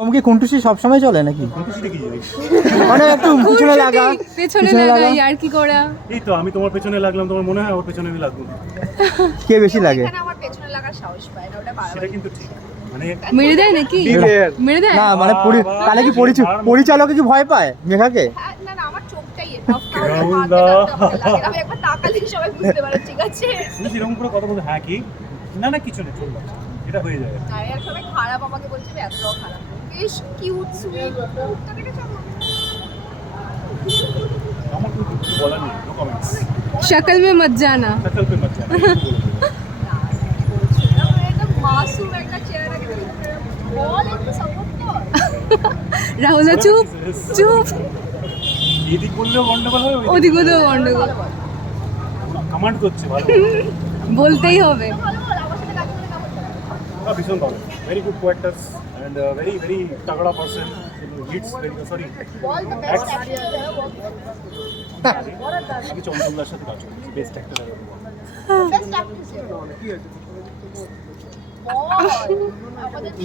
তোমাকে কুন্টুসি সবসময় চলে নাকি? কুন্টুসিটা কি জিনিস? মানে একটু পিছনে লাগা, পেছনে পিছনে লাগা, লাগা। আর কি করা। এই তো আমি তোমার পেছনে লাগলাম, তোমার মনে হয় ওর পেছনে আমি লাগবো না। কে বেশি লাগে? এখানে আমার পেছনে লাগার সাহস পায় না, ওটা সেটা বাড়াবাড়ি। কিন্তু ঠিক, মানে মেরে দেয় নাকি? মেরে দেয়? না মানে তাহলে কি পরিচালকে কি ভয় পায় মেঘাকে? হ্যাঁ, না না আমার চোখটাই এটা রাহুল দা। আমি একবার তাকালেই সবাই বুঝতে পারে, ঠিক আছে? তুমি এরকম করে কথা বলতে, হ্যাঁ কি না না কিছু নেই, চলবে, এটা হয়ে যাবে। আর আর সবাই খারাপ আমাকে বলছে, আমি এতটাও খারাপ না। বেশ কিউট সুইট মুখটা দেখেছো আমার? আমার কিছু বলার নেই, নো কমেন্টস। শক্ল মে মত জানা। সকল পে মত যানা, না কি বলছো, এরকম একটা মাসুম একটা চেহারাকে দেখে বল একটু সাপোর্ট কর। রাহুল চুপ চুপ। এদিক বললেও গন্ডগোল হয়, ওদিক ওদিক গন্ডগোল। কমান্ড করছে ভালো। বলতেই হবে। ভালো বল, আমার সাথে কাজ করে কেমন লাগে? ভীষণ ভালো, very good quarters and very very তাগড়া পার্সন, হিটস ভেরি সরি। বল দ্য বেস্ট অ্যাক্টর। আমি চঞ্চলদার সাথে কাজ করছি, বেস্ট অ্যাক্টর। Best actress.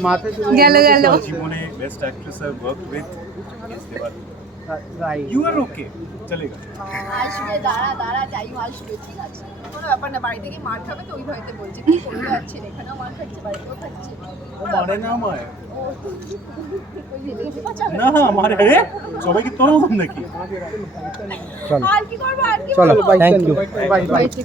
বল গেল গেল। জীবনে best actress I worked with is Debali. You are okay, চলেগা। আসবে, দাঁড়া টাইম আসবে, ঠিক আছে? কোনো ব্যাপার না, বাড়ি থেকে মার খাবে তো ওই ভয়তে বলছে, কি করবে যাচ্ছে, এখানেও মার খাচ্ছে, বাড়িতেও খাচ্ছে। ও মারে না আমায়। ওই যে দেখে পাচ্ছ না মারে, আরে সবাই কি তোর মতন নাকি? চলো আর কি করবো, আর কি চলো, বলবো? Thank you.